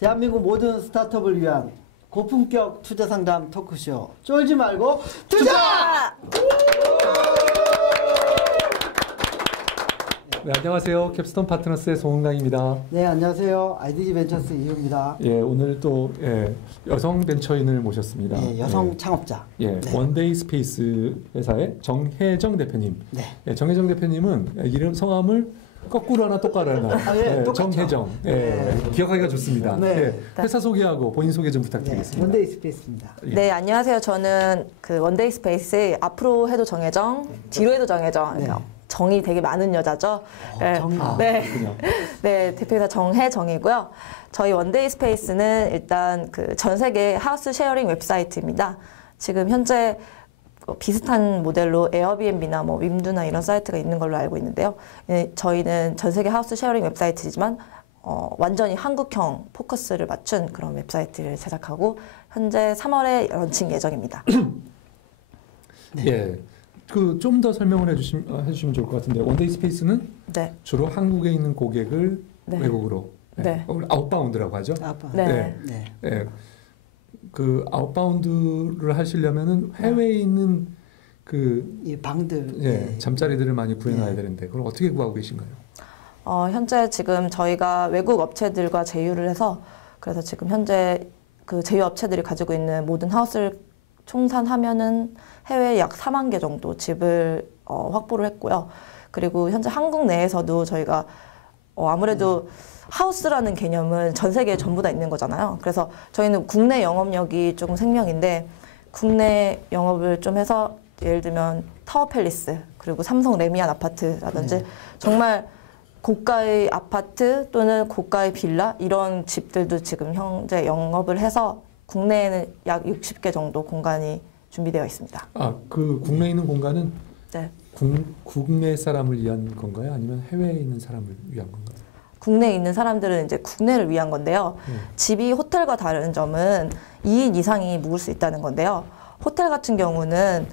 대한민국 모든 스타트업을 위한 고품격 투자 상담 토크쇼 쫄지 말고 투자! 네, 안녕하세요. 캡스톤 파트너스의 송은강입니다. 네, 안녕하세요. IDG 벤처스 이효입니다. 예, 오늘 또 여성 벤처인을 모셨습니다. 네, 여성 창업자. 네. 원데이 스페이스 회사의 정혜정 대표님. 네. 정혜정 대표님은 이름 성함을 거꾸로 하나 똑바로 하나. 정혜정. 기억하기가 좋습니다. 네. 회사 소개하고 본인 소개 좀 부탁드리겠습니다. 네, 원데이 스페이스입니다. 네, 안녕하세요. 저는 그 원데이 스페이스 앞으로 해도 정혜정, 뒤로 해도 정혜정. 네. 정이 되게 많은 여자죠. 정이. 네, 대표이사 정혜정이고요. 저희 원데이 스페이스는 일단 그 전 세계 하우스 쉐어링 웹사이트입니다. 지금 현재 비슷한 모델로 에어비앤비나 뭐 윈두나 이런 사이트가 있는 걸로 알고 있는데요. 저희는 전 세계 하우스 쉐어링 웹사이트지만 완전히 한국형 포커스를 맞춘 그런 웹사이트를 제작하고 현재 3월에 런칭 예정입니다. 네. 예. 좀 더 설명을 해주시면 좋을 것 같은데 원데이 스페이스는 네. 주로 한국에 있는 고객을 외국으로 아웃바운드라고 하죠. 네. 그 아웃바운드를 하시려면은 해외에 있는 이 방들 잠자리들을 많이 구해놔야 되는데 그걸 어떻게 구하고 계신가요? 현재 지금 저희가 외국 업체들과 제휴를 해서 그래서 지금 현재 그 제휴 업체들이 가지고 있는 모든 하우스를 총산하면은 해외에 약 4만 개 정도 집을 확보를 했고요. 그리고 현재 한국 내에서도 저희가 아무래도 하우스라는 개념은 전 세계에 전부 다 있는 거잖아요. 그래서 저희는 국내 영업력이 조금 생명인데 국내 영업을 좀 해서 예를 들면 타워팰리스 그리고 삼성 레미안 아파트라든지 정말 고가의 아파트 또는 고가의 빌라 이런 집들도 지금 현재 영업을 해서 국내에는 약 60개 정도 공간이 준비되어 있습니다. 그 국내에 있는 공간은 네. 국내 사람을 위한 건가요? 아니면 해외에 있는 사람을 위한 건가요? 국내에 있는 사람들은 이제 국내를 위한 건데요. 집이 호텔과 다른 점은 2인 이상이 묵을 수 있다는 건데요. 호텔 같은 경우는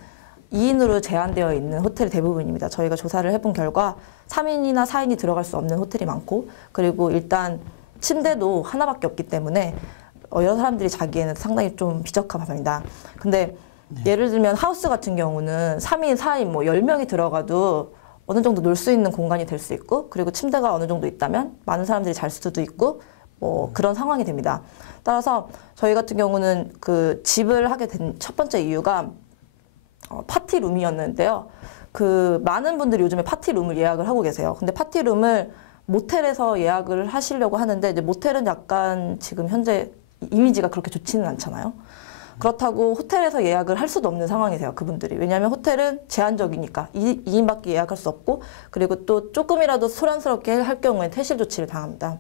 2인으로 제한되어 있는 호텔이 대부분입니다. 저희가 조사를 해본 결과 3인이나 4인이 들어갈 수 없는 호텔이 많고 그리고 일단 침대도 하나밖에 없기 때문에 여러 사람들이 자기에는 상당히 좀 비적합합니다. 근데 예를 들면 하우스 같은 경우는 3인, 4인, 뭐 10명이 들어가도 어느 정도 놀 수 있는 공간이 될 수 있고 그리고 침대가 어느 정도 있다면 많은 사람들이 잘 수도 있고 뭐 그런 상황이 됩니다. 따라서 저희 같은 경우는 그 집을 하게 된 첫 번째 이유가 파티룸이었는데요. 그 많은 분들이 요즘에 파티룸을 예약을 하고 계세요. 근데 파티룸을 모텔에서 예약을 하시려고 하는데 이제 모텔은 약간 지금 현재 이미지가 그렇게 좋지는 않잖아요. 그렇다고 호텔에서 예약을 할 수도 없는 상황이세요. 그분들이. 왜냐하면 호텔은 제한적이니까 2인밖에 예약할 수 없고 그리고 또 조금이라도 소란스럽게 할 경우에 퇴실 조치를 당합니다.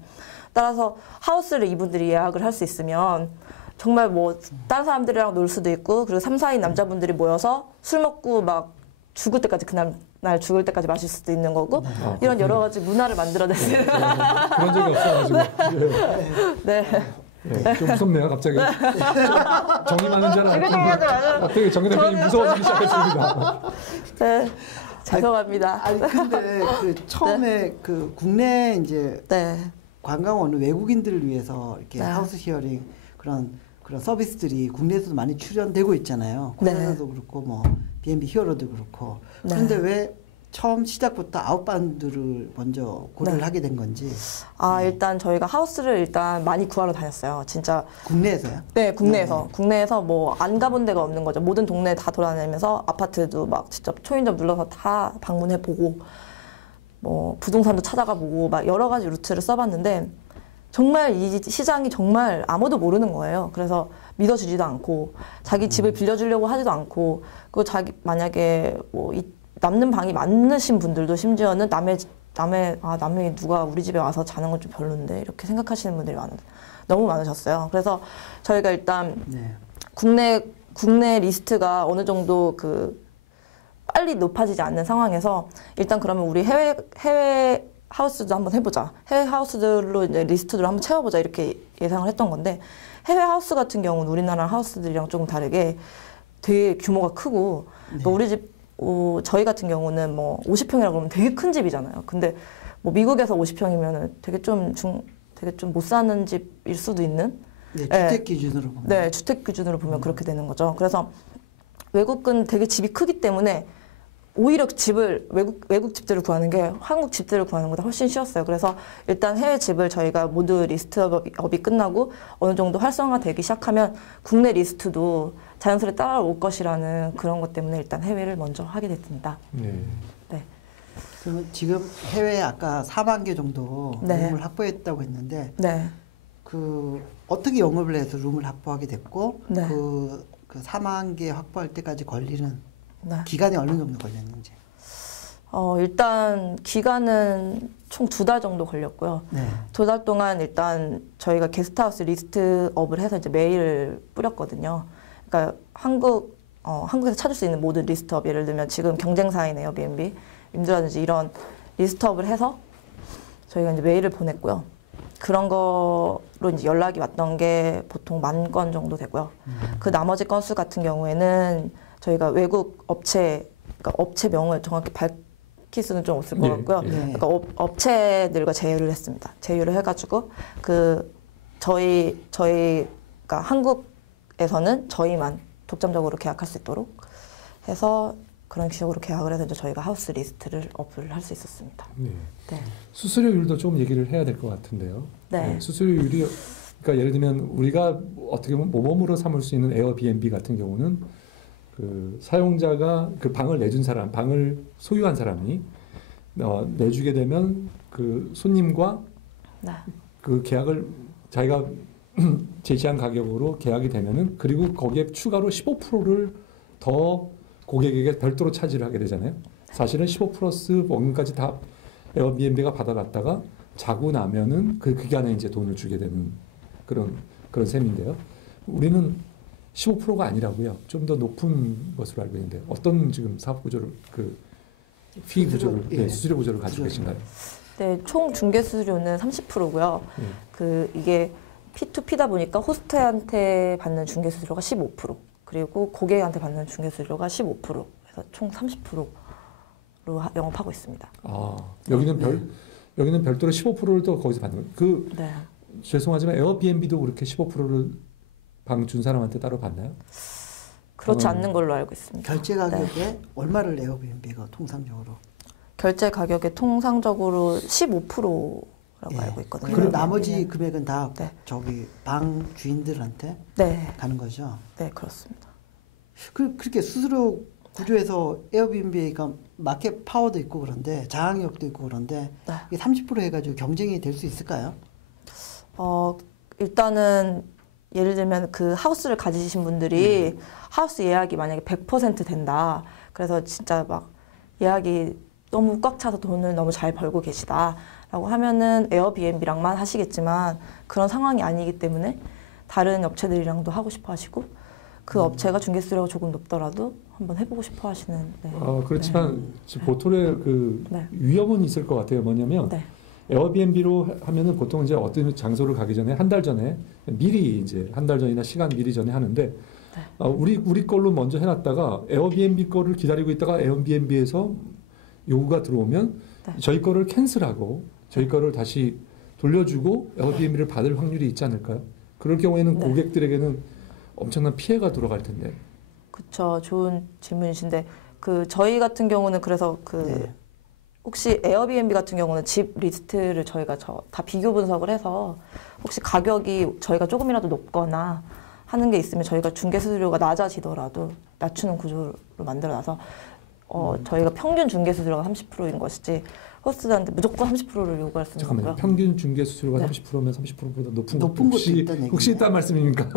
따라서 하우스를 이분들이 예약을 할 수 있으면 정말 뭐 다른 사람들이랑 놀 수도 있고 그리고 3, 4인 남자분들이 모여서 술 먹고 막 죽을 때까지 그날 죽을 때까지 마실 수도 있는 거고 이런 여러 가지 문화를 만들어냈어요. 그런 적이 없어가지고. 네. 좀 무섭네요, 갑자기. 정이 많은 줄 알았는데 갑자기 정 대표님 무서워지기 시작했습니다. 네, 죄송합니다. 근데 그 처음에 그 국내 이제 관광 오는 외국인들을 위해서 이렇게 하우스 쉐어링 그런 서비스들이 국내에서도 많이 출연되고 있잖아요. 코로나도 그렇고 뭐 B&B 히어로도 그렇고. 그런데 왜 처음 시작부터 아웃바운드를 먼저 고려를 하게 된 건지. 일단 저희가 하우스를 일단 많이 구하러 다녔어요. 진짜. 국내에서요? 네, 국내에서. 국내에서 뭐 안 가본 데가 없는 거죠. 모든 동네 다 돌아다니면서 아파트도 막 직접 초인점 눌러서 다 방문해보고 뭐 부동산도 찾아가 보고 막 여러 가지 루트를 써봤는데 정말 이 시장이 정말 아무도 모르는 거예요. 그래서 믿어주지도 않고 자기 집을 빌려주려고 하지도 않고 그리고 자기 만약에 뭐 남는 방이 많으신 분들도 심지어는 남의 누가 우리 집에 와서 자는 건 좀 별론데 이렇게 생각하시는 분들이 너무 많으셨어요. 그래서 저희가 일단 국내 리스트가 어느 정도 그 빨리 높아지지 않는 상황에서 일단 그러면 우리 해외 하우스도 한번 해보자. 해외 하우스들로 이제 리스트를 한번 채워보자 이렇게 예상을 했던 건데 해외 하우스 같은 경우는 우리나라 하우스들이랑 조금 다르게 되게 규모가 크고 그러니까 우리 집 저희 같은 경우는 뭐 50평이라고 그러면 되게 큰 집이잖아요. 근데 뭐 미국에서 50평이면 되게 좀 되게 좀 못 사는 집일 수도 있는 네, 주택 기준으로 보면. 네, 주택 기준으로 보면 그렇게 되는 거죠. 그래서 외국은 되게 집이 크기 때문에 오히려 집을 외국 집들을 구하는 게 한국 집들을 구하는 것보다 훨씬 쉬웠어요. 그래서 일단 해외 집을 저희가 모두 리스트업이 끝나고 어느 정도 활성화되기 시작하면 국내 리스트도 자연스레 따라올 것이라는 그런 것 때문에 일단 해외를 먼저 하게 됐습니다. 네. 네. 그러면 지금 해외에 아까 4만 개 정도 네. 룸을 확보했다고 했는데 네. 그 어떻게 영업을 해서 룸을 확보하게 됐고 네. 그 4만 개 확보할 때까지 걸리는 네. 기간이 어느 정도 걸렸는지. 일단 기간은 총 2달 정도 걸렸고요. 네. 2달 동안 일단 저희가 게스트하우스 리스트업을 해서 이제 메일을 뿌렸거든요. 그러니까 한국에서 찾을 수 있는 모든 리스트업, 예를 들면 지금 경쟁사인 에어비앤비, 임드라든지 이런 리스트업을 해서 저희가 이제 메일을 보냈고요. 그런 거로 이제 연락이 왔던 게 보통 10,000건 정도 되고요. 그 나머지 건수 같은 경우에는 저희가 외국 업체, 그러니까 업체명을 정확히 밝힐 수는 좀 없을 것 같고요. 그러니까 업체들과 제휴를 했습니다. 제휴를 해가지고 저희가 한국에서는 저희만 독점적으로 계약할 수 있도록 해서 그런 식으로 계약을 해서 이제 저희가 하우스 리스트를 업을 할 수 있었습니다. 네. 네. 수수료율도 좀 얘기를 해야 될 것 같은데요. 네. 수수료율이 그러니까 예를 들면 우리가 어떻게 보면 모범으로 삼을 수 있는 에어비앤비 같은 경우는 그 사용자가 그 방을 내준 사람, 방을 소유한 사람이 내주게 되면 그 손님과 네. 그 계약을 자기가 제시한 가격으로 계약이 되면은 그리고 거기에 추가로 15%를 더 고객에게 별도로 차지를 하게 되잖아요. 사실은 15 플러스 원금까지 다 에어비앤비가 받아놨다가 자고 나면은 그 기간에 이제 돈을 주게 되는 그런 셈인데요. 우리는 15%가 아니라고요. 좀 더 높은 것으로 알고 있는데 어떤 지금 사업 구조를 피 구조를 수수료 구조를 가지고 계신가요? 네, 총 중개 수수료는 30%고요. 이게 P2P다 보니까 호스트한테 받는 중개 수수료가 15%, 그리고 고객한테 받는 중개 수수료가 15%, 그래서 총 30%로 영업하고 있습니다. 여기는 별도로 15%를 또 거기서 받는 네. 죄송하지만 에어비앤비도 그렇게 15%를 방 준 사람한테 따로 받나요? 그렇지 않는 걸로 알고 있습니다. 결제 가격에 얼마를 에어비앤비가 통상적으로? 결제 가격에 통상적으로 15%라고 알고 있거든요. 그럼 나머지 금액은 다 네. 저기 방 주인들한테 가는 거죠? 네, 그렇습니다. 그렇게 수수료 구조에서 에어비앤비가 마켓 파워도 있고 그런데 장악력도 있고 그런데 이게 30% 해가지고 경쟁이 될 수 있을까요? 일단은 예를 들면 그 하우스를 가지신 분들이 하우스 예약이 만약에 100% 된다. 그래서 진짜 막 예약이 너무 꽉 차서 돈을 너무 잘 벌고 계시다라고 하면은 에어비앤비랑만 하시겠지만 그런 상황이 아니기 때문에 다른 업체들이랑도 하고 싶어 하시고 그 업체가 중개 수수료가 조금 높더라도 한번 해보고 싶어 하시는. 네. 그렇지만 보통의 그 위험은 있을 것 같아요. 뭐냐면 에어비앤비로 하면은 보통 이제 어떤 장소를 가기 전에 한 달 전에 미리 이제 한 달 전이나 시간 미리 전에 하는데 우리 걸로 먼저 해놨다가 에어비앤비 거를 기다리고 있다가 에어비앤비에서 요구가 들어오면 저희 거를 캔슬하고 저희 거를 다시 돌려주고 에어비앤비를 받을 확률이 있지 않을까요? 그럴 경우에는 고객들에게는 엄청난 피해가 돌아갈 텐데. 그렇죠. 좋은 질문이신데 저희 같은 경우는 그래서 혹시 에어비앤비 같은 경우는 집 리스트를 저희가 다 비교 분석을 해서 혹시 가격이 저희가 조금이라도 높거나 하는 게 있으면 저희가 중개 수수료가 낮아지더라도 낮추는 구조로 만들어놔서 저희가 평균 중개 수수료가 30%인 것이지 호스트들한테 무조건 30%를 요구할 수는 없고요. 잠깐만요. 평균 중개 수수료가 30%면 30%보다 높은 것도 있다는 혹시 있다는 말씀입니까?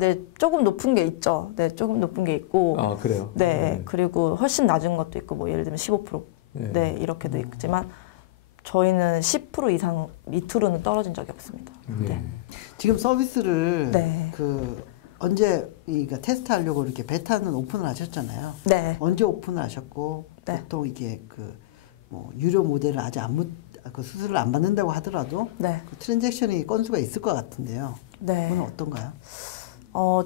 네, 조금 높은 게 있죠. 네, 조금 높은 게 있고. 그래요? 네, 그리고 훨씬 낮은 것도 있고, 뭐 예를 들면 15%. 네, 이렇게도 있지만 저희는 10% 이상 밑으로는 떨어진 적이 없습니다. 네. 지금 서비스를 언제 테스트하려고 이렇게 베타는 오픈을 하셨잖아요. 네. 언제 오픈을 하셨고 보통 이게 뭐 유료 모델을 아직 수수료를 안 받는다고 하더라도 그 트랜잭션이 건수가 있을 것 같은데요. 그건 어떤가요?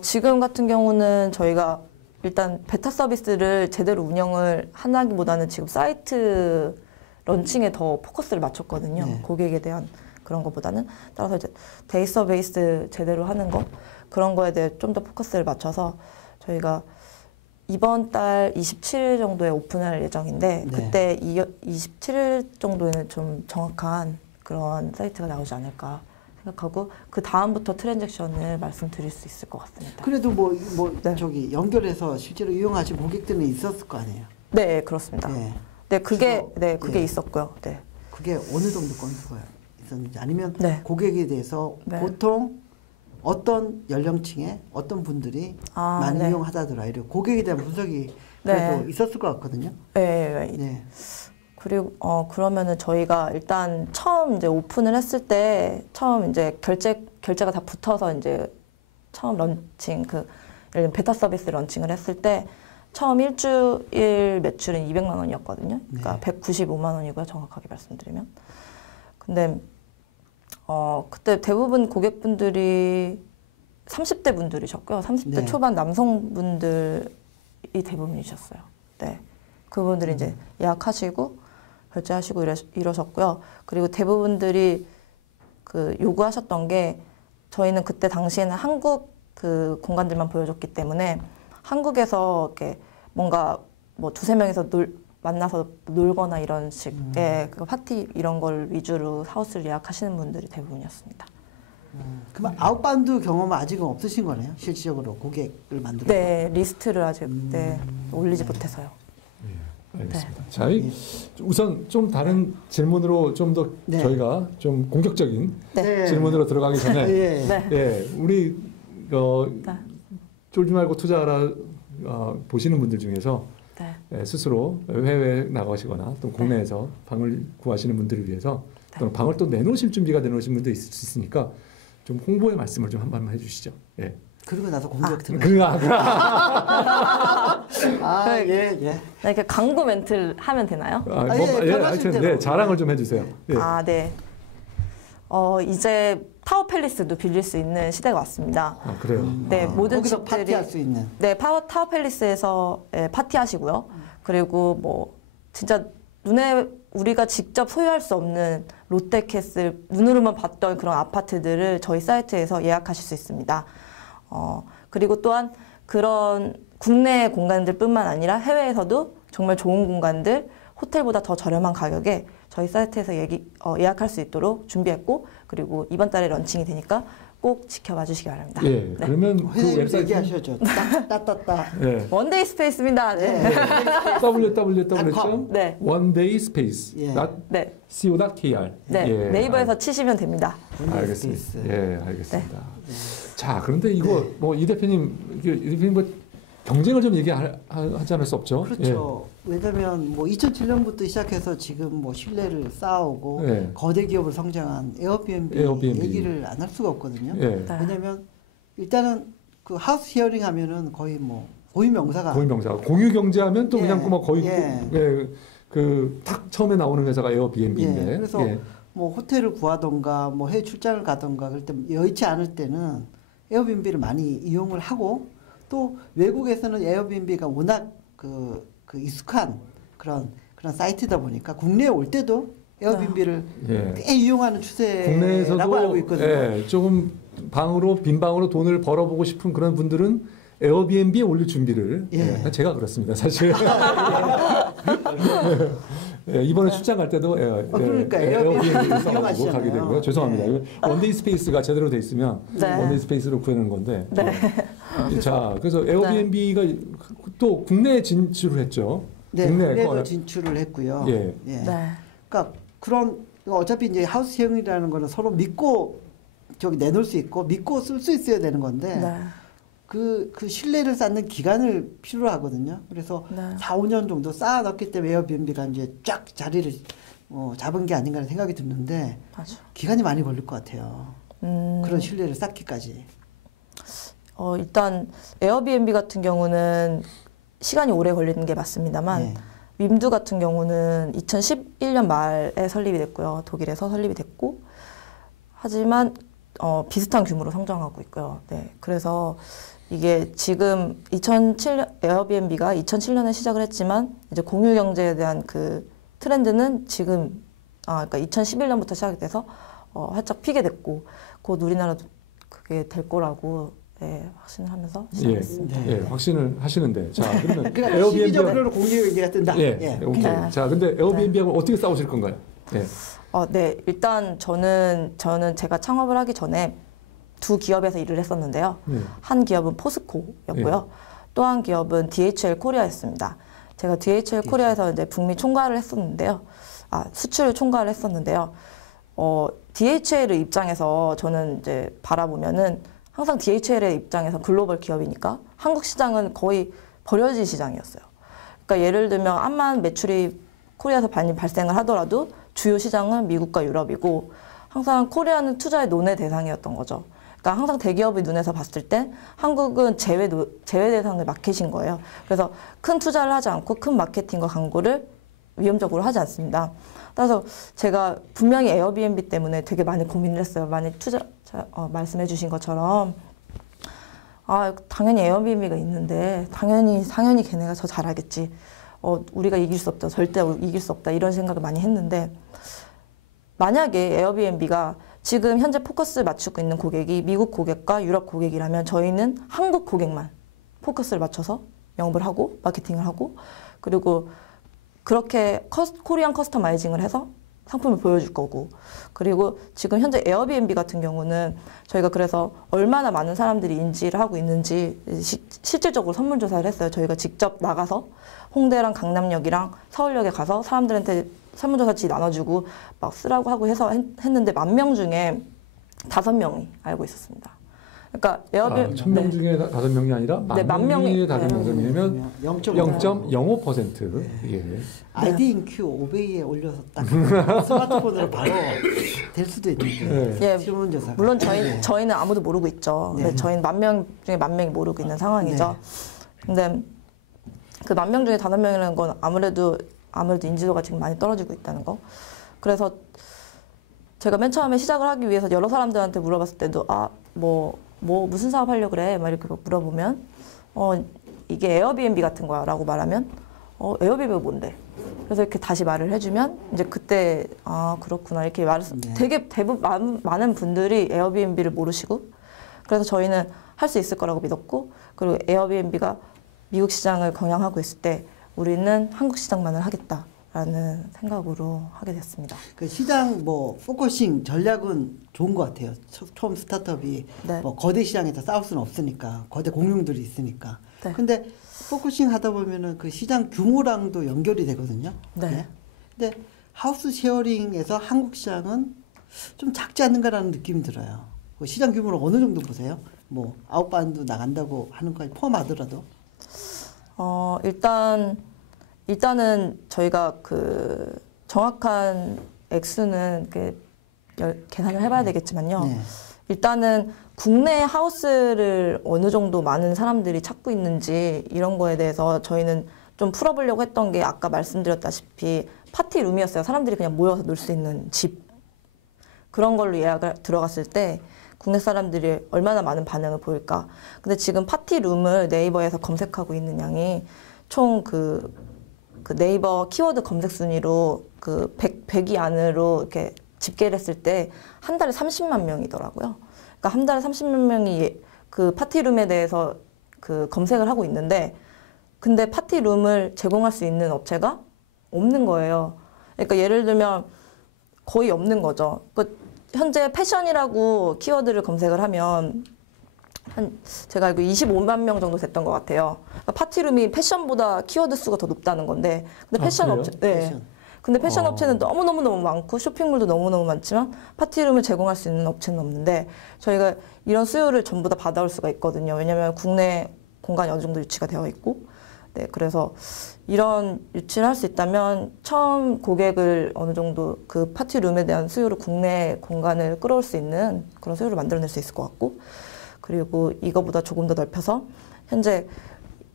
지금 같은 경우는 저희가 일단 베타 서비스를 제대로 운영을 하기보다는 지금 사이트 런칭에 더 포커스를 맞췄거든요. 고객에 대한. 그런 것보다는 따라서 이제 데이터 베이스 제대로 하는 거 그런 거에 대해 좀 더 포커스를 맞춰서 저희가 이번 달 27일 정도에 오픈할 예정인데 네. 그때 27일 정도에는 좀 정확한 그런 사이트가 나오지 않을까 생각하고 그 다음부터 트랜잭션을 말씀드릴 수 있을 것 같습니다. 그래도 네. 저기 연결해서 실제로 이용하신 고객들은 있었을 거 아니에요? 네, 그렇습니다. 네. 네, 그게 주로, 그게 예. 있었고요. 네. 그게 어느 정도 건수가 있었는지 아니면 네. 고객에 대해서 네. 보통 어떤 연령층에 어떤 분들이 많이 네. 이용하다더라 이런 고객에 대한 분석이 그래도 네. 있었을 것 같거든요. 네. 네. 그리고 그러면은 저희가 일단 처음 이제 오픈을 했을 때 처음 이제 결제가 다 붙어서 이제 처음 런칭 예를 들면 베타 서비스 런칭을 했을 때 처음 일주일 매출은 200만 원이었거든요. 그러니까 네. 195만 원이고요. 정확하게 말씀드리면. 근데 그때 대부분 고객분들이 30대 분들이셨고요. 30대 네. 초반 남성분들이 대부분이셨어요. 네. 그분들이 이제 예약하시고 결제하시고 이러셨고요. 그리고 대부분들이 그 요구하셨던 게 저희는 그때 당시에는 한국 그 공간들만 보여줬기 때문에 한국에서 이렇게 뭔가 뭐 두세 명이서 만나서 놀거나 이런 식의 그 파티 이런 걸 위주로 하우스를 예약하시는 분들이 대부분이었습니다. 그럼 아웃바운드 경험은 아직은 없으신 거네요. 실질적으로 고객을 만들어. 네, 리스트를 아직 올리지 못해서요. 알겠습니다. 자, 우선 좀 다른 질문으로 좀 더 네. 저희가 좀 공격적인 네. 질문으로 들어가기 전에 예. 네. 예, 우리 쫄지 말고 투자하라 보시는 분들 중에서 네. 예, 스스로 해외에 나가시거나 또 국내에서 방을 구하시는 분들을 위해서 또는 방을 또 내놓으실 준비가 되놓으신 분도 있을 수 있으니까 좀 홍보의 말씀을 좀 한 번만 해주시죠. 예. 그러고 나서 공격 들어. 예. 이렇게 광고 멘트를 하면 되나요? 편하실 대로. 네, 자랑을 좀 해주세요. 예. 네. 이제 타워 팰리스도 빌릴 수 있는 시대가 왔습니다. 그래요. 네, 모든 거기서 집들이 파티할 수 있는. 네, 타워 팰리스에서 파티하시고요. 그리고 뭐 진짜 눈에 우리가 직접 소유할 수 없는 롯데캐슬 눈으로만 봤던 그런 아파트들을 저희 사이트에서 예약하실 수 있습니다. 그리고 또한 그런 국내 공간들뿐만 아니라 해외에서도 정말 좋은 공간들 호텔보다 더 저렴한 가격에 저희 사이트에서 예약할 수 있도록 준비했고 그리고 이번 달에 런칭이 되니까 꼭 지켜봐 주시기 바랍니다. 예, 네. 그러면 그 회사님 웹사이트 얘기하셔죠. 따따따. 예. 원데이 스페이스입니다. 네. 네. www.onedaySpace.co.kr 네. 예. 네이버에서 치시면 됩니다. 알겠습니다. 예, 알겠습니다. 네. 자, 그런데 이거 뭐 이 대표님 뭐 경쟁을 좀 얘기하지 않을 수 없죠. 그렇죠. 왜냐하면 뭐 2007년부터 시작해서 지금 뭐 신뢰를 쌓아오고 예. 거대 기업을 성장한 에어비앤비 얘기를 안 할 수가 없거든요. 예. 네. 왜냐하면 일단은 그 하우스 히어링 하면은 거의 뭐 고유명사가 공유 경제하면 또 예. 그냥 뭐 거의 예. 딱 처음에 나오는 회사가 에어비앤비인데. 예. 그래서 뭐 호텔을 구하던가 뭐 해외 출장을 가던가 그럴 때 여의치 않을 때는 에어비앤비를 많이 이용을 하고 또 외국에서는 에어비앤비가 워낙 그 익숙한 그런 사이트다 보니까 국내에 올 때도 에어비앤비를 꽤 이용하는 추세라고 알고 있거든요. 예, 조금 빈 방으로 돈을 벌어보고 싶은 그런 분들은 에어비앤비에 올릴 준비를 제가 그렇습니다, 사실. 이번에 출장 갈 때도 그러니까 에어비앤비 써가지고 가게 되고요. 죄송합니다. 네. 원데이 스페이스가 제대로 돼 있으면 원데이 스페이스로 구하는 건데. 자, 그래서 에어비앤비가 또 국내에 진출을 했죠. 네, 국내에도 진출을 했고요. 예. 그러니까 그런 어차피 이제 하우스 히어링이라는 거는 서로 믿고 내놓을 수 있고 믿고 쓸 수 있어야 되는 건데 그 신뢰를 쌓는 기간을 필요로 하거든요. 그래서 4, 5년 정도 쌓아놨기 때문에 에어비앤비가 이제 쫙 자리를 잡은 게 아닌가 하는 생각이 드는데 기간이 많이 걸릴 것 같아요. 그런 신뢰를 쌓기까지. 일단 에어비앤비 같은 경우는 시간이 오래 걸리는 게 맞습니다만 밈두 같은 경우는 2011년 말에 설립이 됐고요. 독일에서 설립이 됐고 하지만 비슷한 규모로 성장하고 있고요. 네, 그래서 이게 지금 에어비앤비가 2007년에 시작을 했지만 이제 공유 경제에 대한 그 트렌드는 지금 그러니까 2011년부터 시작이 돼서 활짝 피게 됐고 곧 우리나라도 그게 될 거라고 확신을 하면서 시작했습니다. 예, 확신을 하시는데 자 그러면 그러니까 시기적으로 공개가 된다. 오케이. 자 근데 에어비앤비하고 어떻게 싸우실 건가요? 네, 일단 저는 제가 창업을 하기 전에 두 기업에서 일을 했었는데요. 한 기업은 포스코였고요. 또 한 기업은 DHL 코리아였습니다. 제가 DHL 코리아에서 이제 북미 총괄을 했었는데요. 수출 총괄을 했었는데요. DHL 입장에서 저는 이제 바라보면은 항상 DHL의 입장에서 글로벌 기업이니까 한국 시장은 거의 버려진 시장이었어요. 그러니까 예를 들면 암만 매출이 코리아에서 발생을 하더라도 주요 시장은 미국과 유럽이고 항상 코리아는 투자의 논의 대상이었던 거죠. 그러니까 항상 대기업의 눈에서 봤을 때 한국은 제외 대상의 마켓인 거예요. 그래서 큰 투자를 하지 않고 큰 마케팅과 광고를 위험적으로 하지 않습니다. 따라서 제가 분명히 에어비앤비 때문에 되게 많이 고민을 했어요. 많이 말씀해 주신 것처럼 당연히 에어비앤비가 있는데 당연히 걔네가 더 잘하겠지. 우리가 이길 수 없다. 절대 이길 수 없다. 이런 생각을 많이 했는데 만약에 에어비앤비가 지금 현재 포커스를 맞추고 있는 고객이 미국 고객과 유럽 고객이라면 저희는 한국 고객만 포커스를 맞춰서 영업을 하고 마케팅을 하고 그리고 그렇게 코리안 커스터마이징을 해서 상품을 보여줄 거고 그리고 지금 현재 에어비앤비 같은 경우는 저희가 그래서 얼마나 많은 사람들이 인지를 하고 있는지 실질적으로 설문조사를 했어요. 저희가 직접 나가서 홍대랑 강남역이랑 서울역에 가서 사람들한테 설문조사지 나눠주고 막 쓰라고 하고 해서 했는데 10,000명 중에 5명이 알고 있었습니다. 그러니까 에어비앤비 1,000명 중에 5명이 아니라 10,000명이 5명이면 0.05%. 예. 아이디인큐 오베이에 올려서 딱 스마트폰으로 바로 될 수도 있는데 설문조사. 물론 저희는 아무도 모르고 있죠. 근데 저희는 10,000명 중에 10,000명이 모르고 있는 상황이죠. 근데 그 10,000명 중에 5명이라는 건 아무래도 인지도가 지금 많이 떨어지고 있다는 거. 그래서 제가 맨 처음에 시작을 하기 위해서 여러 사람들한테 물어봤을 때도 무슨 사업 하려고 그래? 막 이렇게 물어보면 이게 에어비앤비 같은 거야 라고 말하면 에어비앤비가 뭔데? 그래서 이렇게 다시 말을 해주면 이제 그때 그렇구나 이렇게 되게 대부분 많은 분들이 에어비앤비를 모르시고 그래서 저희는 할 수 있을 거라고 믿었고 그리고 에어비앤비가 미국 시장을 경영하고 있을 때 우리는 한국 시장만을 하겠다라는 생각으로 하게 됐습니다. 그 시장 포커싱 전략은 좋은 것 같아요. 처음 스타트업이 거대 시장에서 싸울 수는 없으니까 거대 공룡들이 있으니까. 근데 포커싱 하다 보면은 그 시장 규모랑도 연결이 되거든요. 근데 하우스 쉐어링에서 한국 시장은 좀 작지 않은가라는 느낌이 들어요. 그 시장 규모를 어느 정도 보세요? 아웃바운드 나간다고 하는 거까지 포함하더라도. 일단은 저희가 그 정확한 액수는 계산을 해봐야 되겠지만요. 일단은 국내 하우스를 어느 정도 많은 사람들이 찾고 있는지 이런 거에 대해서 저희는 좀 풀어보려고 했던 게 아까 말씀드렸다시피 파티룸이었어요. 사람들이 그냥 모여서 놀 수 있는 집. 그런 걸로 예약을 들어갔을 때 국내 사람들이 얼마나 많은 반응을 보일까. 근데 지금 파티룸을 네이버에서 검색하고 있는 양이 총 그 네이버 키워드 검색 순위로 100위 안으로 이렇게 집계를 했을 때 한 달에 30만 명이더라고요. 그러니까 한 달에 30만 명이 그 파티룸에 대해서 그 검색을 하고 있는데 근데 파티룸을 제공할 수 있는 업체가 없는 거예요. 그러니까 예를 들면 거의 없는 거죠. 현재 패션이라고 키워드를 검색을 하면 제가 알고 25만 명 정도 됐던 것 같아요. 그러니까 파티룸이 패션보다 키워드 수가 더 높다는 건데, 근데 패션 업체, 근데 패션 업체는 너무 많고 쇼핑몰도 너무 많지만 파티룸을 제공할 수 있는 업체는 없는데 저희가 이런 수요를 전부 다 받아올 수가 있거든요. 왜냐하면 국내 공간이 어느 정도 유치가 되어 있고, 그래서 이런 유치를 할 수 있다면 처음 고객을 어느 정도 그 파티룸에 대한 수요를 국내 공간을 끌어올 수 있는 그런 수요를 만들어낼 수 있을 것 같고. 그리고 이거보다 조금 더 넓혀서 현재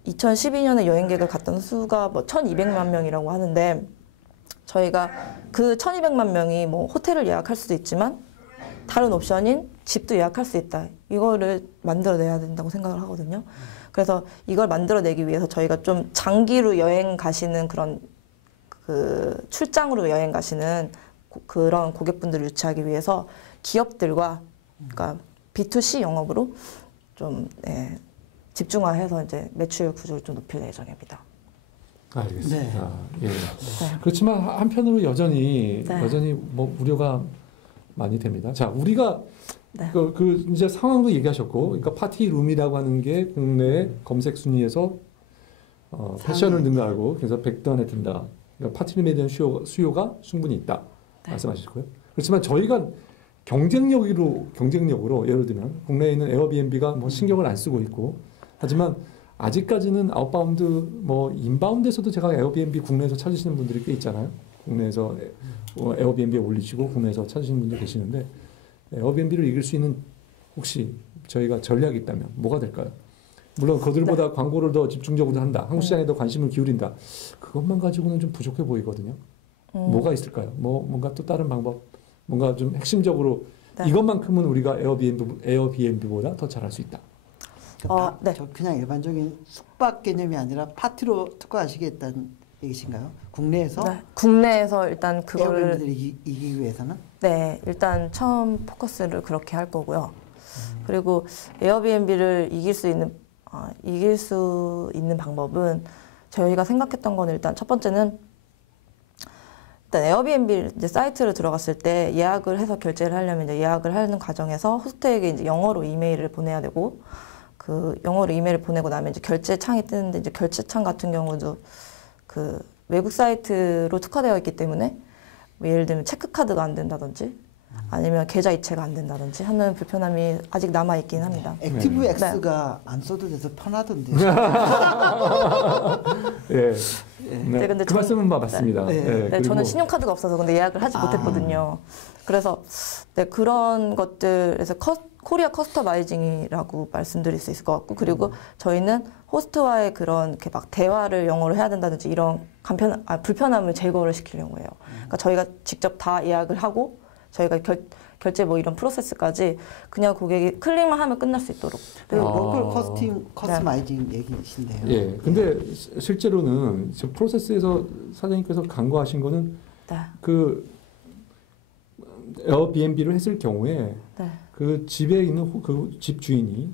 2012년에 여행객을 갔던 수가 1,200만 명이라고 하는데 저희가 그 1,200만 명이 호텔을 예약할 수도 있지만 다른 옵션인 집도 예약할 수 있다. 이거를 만들어내야 된다고 생각을 하거든요. 그래서 이걸 만들어내기 위해서 저희가 좀 장기로 여행 가시는 그런 출장으로 여행 가시는 그런 고객분들을 유치하기 위해서 기업들과 그러니까 B2C 영업으로 좀 집중화해서 이제 매출 구조를 좀 높일 예정입니다. 알겠습니다. 네. 예. 네. 그렇지만 한편으로 여전히 뭐 우려가 많이 됩니다. 자, 우리가 그 이제 상황도 얘기하셨고, 그러니까 파티룸이라고 하는 게 국내 검색 순위에서 패션을 능가하고 그래서 100등 안에 든다. 그러니까 파티룸에 대한 수요가 충분히 있다. 말씀하셨고요. 그렇지만 저희가 경쟁력으로 예를 들면 국내에 있는 에어비앤비가 뭐 신경을 안 쓰고 있고, 하지만 아직까지는 아웃바운드 뭐 인바운드에서도 제가 에어비앤비 국내에서 찾으시는 분들이 꽤 있잖아요. 국내에서 에어비앤비에 올리시고 국내에서 찾으시는 분들 계시는데, 에어비앤비를 이길 수 있는 혹시 저희가 전략이 있다면 뭐가 될까요? 물론 그들보다 광고를 더 집중적으로 한다. 한국 시장에 더 관심을 기울인다. 그것만 가지고는 좀 부족해 보이거든요. 뭐가 있을까요? 뭔가 또 다른 방법, 뭔가 좀 핵심적으로 이것만큼은 우리가 에어비앤비보다 더 잘할 수 있다. 저 그냥 일반적인 숙박 개념이 아니라 파티로 특화하시겠다는 얘기신가요? 국내에서? 국내에서 일단 그거를 에어비앤비를 이기기 위해서는? 네, 일단 처음 포커스를 그렇게 할 거고요. 그리고 에어비앤비를 이길 수 있는 방법은 저희가 생각했던 건 일단 첫 번째는 일단 에어비앤비 이제 사이트를 들어갔을 때 예약을 해서 결제를 하려면 이제 예약을 하는 과정에서 호스트에게 이제 영어로 이메일을 보내야 되고, 그 영어로 이메일을 보내고 나면 이제 결제 창이 뜨는데, 이제 결제 창 같은 경우도 그 외국 사이트로 특화되어 있기 때문에 뭐 예를 들면 체크카드가 안 된다든지 아니면 계좌 이체가 안 된다든지 하는 불편함이 아직 남아 있긴 합니다. 액티브 X가 안 써도 돼서 편하던데. 근데 그 말씀은 맞습니다. 저는 신용카드가 없어서 근데 예약을 하지 못했거든요. 그래서 그런 것들에서 코리아 커스터마이징이라고 말씀드릴 수 있을 것 같고, 그리고 저희는 호스트와의 그런 이렇게 막 대화를 영어로 해야 된다든지 이런 불편함을 제거를 시키려고 해요. 그러니까 저희가 직접 다 예약을 하고 저희가 결제 뭐 이런 프로세스까지 그냥 고객이 클릭만 하면 끝날 수 있도록. 로컬 커스터마이징 얘기이신데요. 예. 근데 실제로는 프로세스에서 사장님께서 간과하신 거는 그 에어비앤비를 했을 경우에 그 집에 있는 그 집 주인이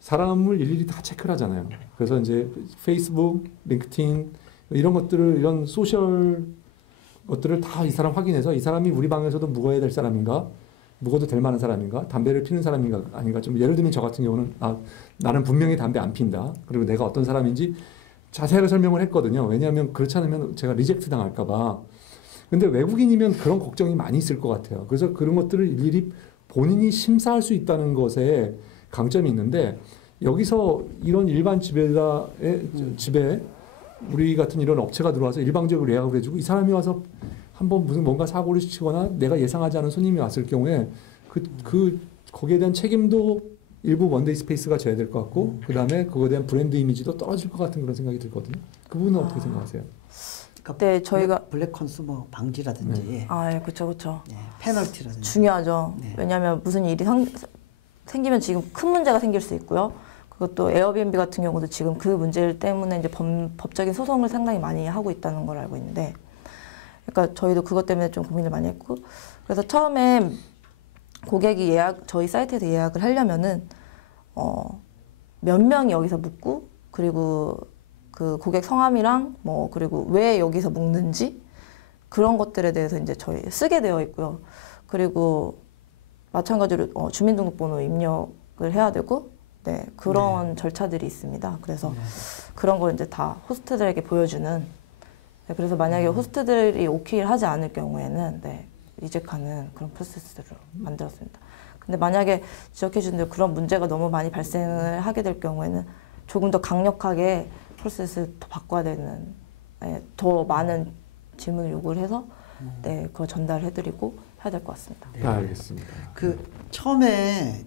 사람을 일일이 다 체크를 하잖아요. 그래서 이제 페이스북, 링크드인 이런 것들을, 이런 소셜 것들을 다 이 사람 확인해서 이 사람이 우리 방에서도 묵어야 될 사람인가, 묵어도 될 만한 사람인가, 담배를 피는 사람인가 아닌가. 좀 예를 들면 저 같은 경우는 나는 분명히 담배 안 핀다. 그리고 내가 어떤 사람인지 자세하게 설명을 했거든요. 왜냐하면 그렇지 않으면 제가 리젝트 당할까 봐. 근데 외국인이면 그런 걱정이 많이 있을 것 같아요. 그래서 그런 것들을 일일이 본인이 심사할 수 있다는 것에 강점이 있는데, 여기서 이런 일반 집에 우리 같은 이런 업체가 들어와서 일방적으로 예약을 해주고 이 사람이 와서 한번 뭔가 사고를 치거나 내가 예상하지 않은 손님이 왔을 경우에 거기에 대한 책임도 일부 원데이 스페이스가 져야 될 것 같고, 그 다음에 그거에 대한 브랜드 이미지도 떨어질 것 같은 그런 생각이 들거든요. 그 부분은 어떻게 생각하세요? 그러니까 저희가 블랙 컨슈머 방지라든지, 그렇죠. 페널티라든지 중요하죠. 왜냐하면 무슨 일이 생기면 지금 큰 문제가 생길 수 있고요. 그것도 에어비앤비 같은 경우도 지금 그 문제 때문에 이제 법적인 소송을 상당히 많이 하고 있다는 걸 알고 있는데, 그러니까 저희도 그것 때문에 좀 고민을 많이 했고, 그래서 처음에 고객이 저희 사이트에서 예약을 하려면은 몇 명이 여기서 묵고, 그리고 그 고객 성함이랑 그리고 왜 여기서 묵는지 그런 것들에 대해서 이제 저희 쓰게 되어 있고요. 그리고 마찬가지로 주민등록번호 입력을 해야 되고, 그런 절차들이 있습니다. 그래서 그런 걸 이제 다 호스트들에게 보여주는. 그래서 만약에 호스트들이 오케이를 하지 않을 경우에는 리젝하는 그런 프로세스를 만들었습니다. 근데 만약에 지적해 주신 대로 그런 문제가 너무 많이 발생을 하게 될 경우에는 조금 더 강력하게 프로세스를 더 바꿔야 되는, 더 많은 질문을 요구를 해서 그걸 전달해드리고 해야 될 것 같습니다. 알겠습니다. 처음에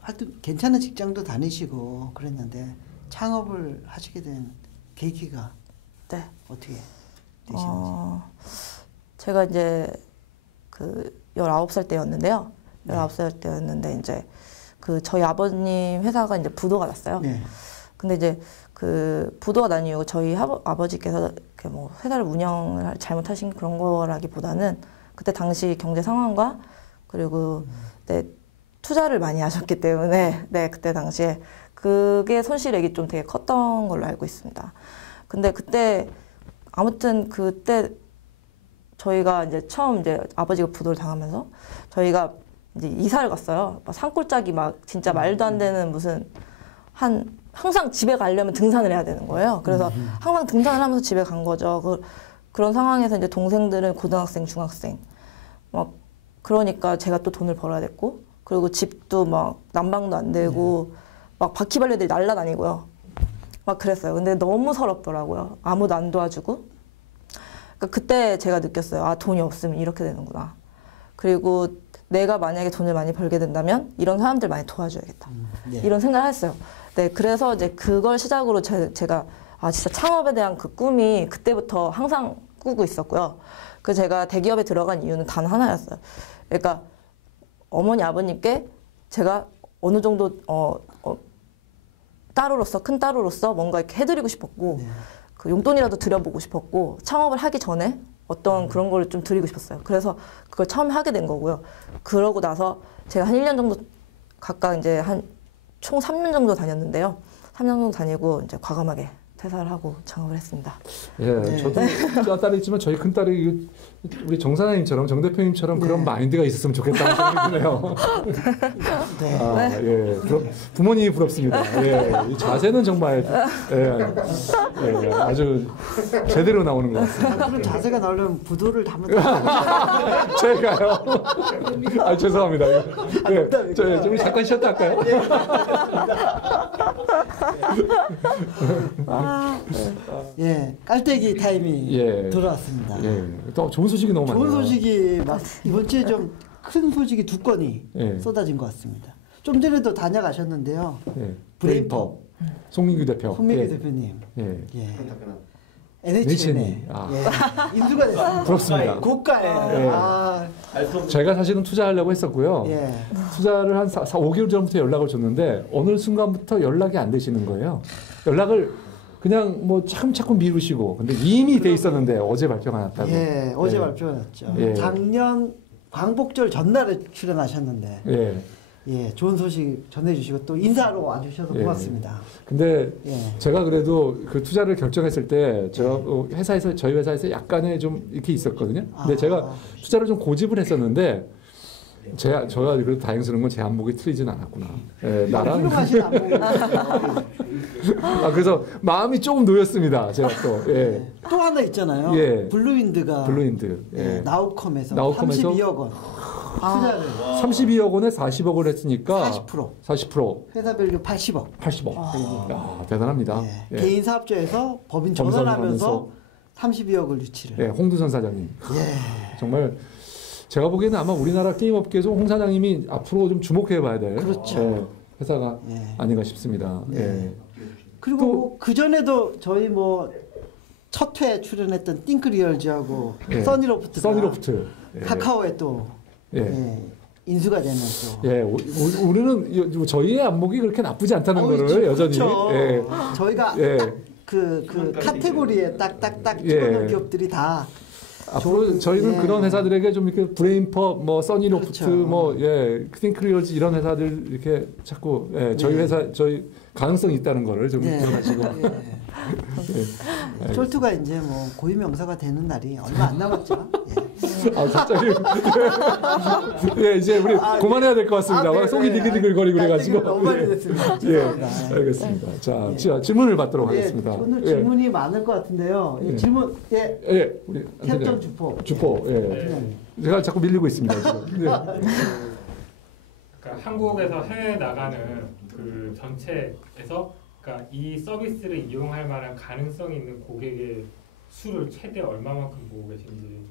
하여튼 괜찮은 직장도 다니시고 그랬는데 창업을 하시게 된 계기가 어떻게 되시는지? 제가 이제 19살 때였는데요. 19살 때였는데 이제 저희 아버님 회사가 이제 부도가 났어요. 근데 이제 부도가 난 이유가 저희 아버지께서 회사를 운영을 잘못하신 그런 거라기보다는 그때 당시 경제 상황과 그리고 네, 투자를 많이 하셨기 때문에 네, 그때 당시에 그게 손실액이 좀 되게 컸던 걸로 알고 있습니다. 근데 그때 아무튼 그때 저희가 이제 처음 이제 아버지가 부도를 당하면서 저희가 이제 이사를 갔어요. 막 산골짜기 막 진짜 말도 안 되는 무슨 항상 집에 가려면 등산을 해야 되는 거예요. 그래서 항상 등산을 하면서 집에 간 거죠. 그런 상황에서 이제 동생들은 고등학생, 중학생 막 그러니까 제가 또 돈을 벌어야 됐고 그리고 집도 막 난방도 안 되고 막 바퀴벌레들이 날아다니고요. 막 그랬어요. 근데 너무 서럽더라고요. 아무도 안 도와주고. 그러니까 그때 제가 느꼈어요. 아, 돈이 없으면 이렇게 되는구나. 그리고 내가 만약에 돈을 많이 벌게 된다면 이런 사람들 많이 도와줘야겠다. 이런 생각을 했어요. 네, 그래서 이제 그걸 시작으로 제가 아, 진짜 창업에 대한 그 꿈이 그때부터 항상 꾸고 있었고요. 그래서 제가 대기업에 들어간 이유는 단 하나였어요. 그러니까 어머니, 아버님께 제가 어느 정도 따로로서 큰 따로로서 뭔가 이렇게 해드리고 싶었고 그 용돈이라도 드려보고 싶었고 창업을 하기 전에 어떤 그런 걸 좀 드리고 싶었어요. 그래서 그걸 처음에 하게 된 거고요. 그러고 나서 제가 한 1년 정도 각각 이제 총 3년 정도 다녔는데요. 3년 정도 다니고 이제 과감하게 퇴사를 하고 창업을 했습니다. 예, 네. 저도 딸이 있지만 저희 큰 딸이 우리 정 사장님처럼 정 대표님처럼 그런 마인드가 있었으면 좋겠다는 생각이 드네요. 네. 아, 예, 부모님이 부럽습니다. 예, 이 자세는 정말 예, 아주 제대로 나오는 것 같습니다. 그런 자세가 나오려면 부도를 담은 제가요? 아, 죄송합니다. 예, 좀 잠깐 쉬었다 할까요? 예, 깔때기 타임이 돌아왔습니다. 예, 또 좋은 소식이 너무 많아요. 좋은 소식이 막 이번 주에 좀 큰 소식이 2건이 쏟아진 것 같습니다. 좀 전에도 다녀가셨는데요. 브레인법. 송민규 대표. 송민규 대표님. 예. NHN에 인수가 됐습니다. 부럽습니다. 고가에. 제가 사실은 투자하려고 했었고요. 투자를 한 5개월 전부터 연락을 줬는데 어느 순간부터 연락이 안 되시는 거예요. 연락을 그냥 뭐 차츰 미루시고 근데 이미 돼 있었는데 어제 발표가 났다고. 어제 발표가 났죠. 작년 광복절 전날에 출연하셨는데 좋은 소식 전해주시고 또 인사하러 와주셔서 고맙습니다. 근데 제가 그래도 그 투자를 결정했을 때 제가 저희 회사에서 약간의 좀 이렇게 있었거든요. 근데 제가 투자를 좀 고집을 했었는데 제가 그래도 다행스러운 건 제 안목이 틀리진 않았구나. 나랑 그래서 마음이 조금 놓였습니다. 제가 또 하나 있잖아요. 블루윈드가 나우컴에서 32억 원 투자를 32억 원에 40억을 했으니까 40% 회사 밸류 80억. 야, 대단합니다. 개인 사업자에서 법인 전환하면서 32억을 유치를. 홍두선 사장님. 정말 제가 보기에는 아마 우리나라 게임 업계에서 홍 사장님이 앞으로 좀 주목해봐야 될 회사가 아닌가 싶습니다. 그리고 그 전에도 저희 뭐 첫 회 출연했던 띵크리얼즈하고 써니로프트 카카오에 또 인수가 되는 또. 우리는 저희의 안목이 그렇게 나쁘지 않다는 거를 여전히. 저희가 그 카테고리에 딱딱딱 집어넣은 기업들이 다. 앞으로 저희는 그런 회사들에게 좀 이렇게 브레인법, 뭐 써니로프트, 띵크리얼즈 이런 회사들 이렇게 자꾸 저희 회사 저희 가능성이 있다는 거를 좀 기억하시고. 쫄투가 이제 뭐 고유명사가 되는 날이 얼마 안 남았죠. 갑자기 이제 우리 그만해야 될 것 같습니다. 속이 니글니글거리고 그래가지고. 너무 많이 됐습니다. 알겠습니다. 자, 질문을 받도록 하겠습니다. 오늘 질문이 많을 것 같은데요. 질문 우리 캡tain 주포. 제가 자꾸 밀리고 있습니다. 지금. 그러니까 한국에서 해외 나가는 그 전체에서 그러니까 이 서비스를 이용할 만한 가능성이 있는 고객의 수를 최대 얼마만큼 보고 계신지.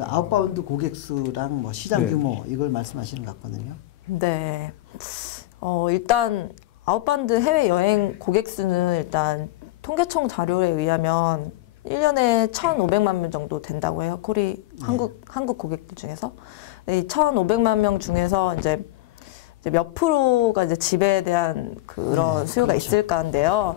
아웃바운드 고객 수랑 뭐 시장 규모 이걸 말씀하시는 것 같거든요. 네. 일단 아웃바운드 해외 여행 고객 수는 일단 통계청 자료에 의하면 1년에 1,500만 명 정도 된다고 해요. 한국 고객들 중에서. 이 1,500만 명 중에서 이제 몇 프로가 이제 집에 대한 그런 수요가 있을까 한데요.